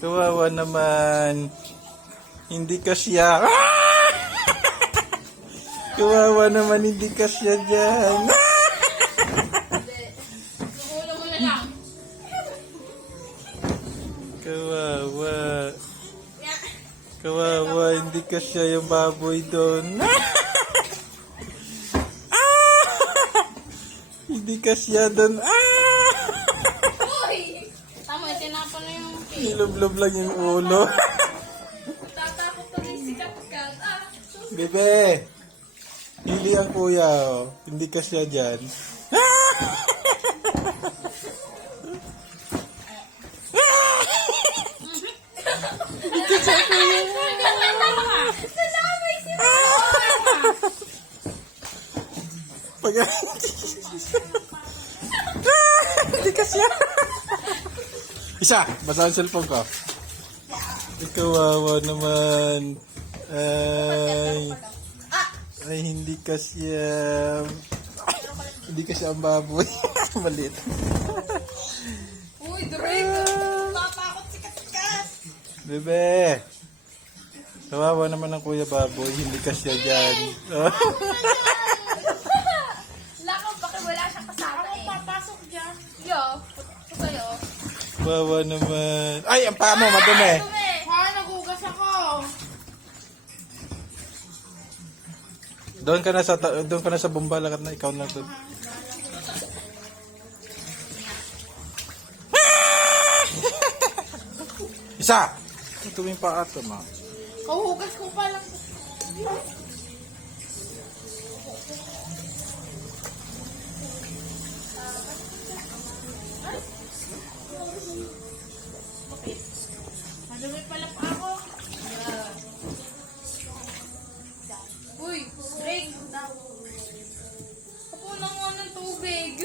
Kawawa naman. Hindi kasya. Kawawa naman, hindi kasya dyan. Ulo mo na lang. Kawawa. Kawawa, hindi kasya yung baboy doon. Hindi kasya doon. Uy! Tama, tinapon na yung cake. Nilublob lang yung ulo. Tatakot na rin si Katkat. Bebe, hili ang kuya. Oh. Hindi kasya dyan. Pag hindi kasya. Isa, basa ang cellphone ko. Kawawa naman. Ay, hindi kasya. Hindi kasya ang baboy. Maliit. Uy, Drake! Tatakot si Katkat. Bebe. Kawawa naman ang kuya baboy. Hindi kasya dyan. Lakaw, bakit wala siyang kasama eh? Ako papasok dyan. Yo, ito sa'yo. Kawawa naman. Ay, ang paa mo, madumi. Ha, nagugas ako. Doon ka na sa bumbalakat na ikaw na doon. Isa! Ito yung paa to, ma. Kahugas ko pa lang. Madumi pala pa.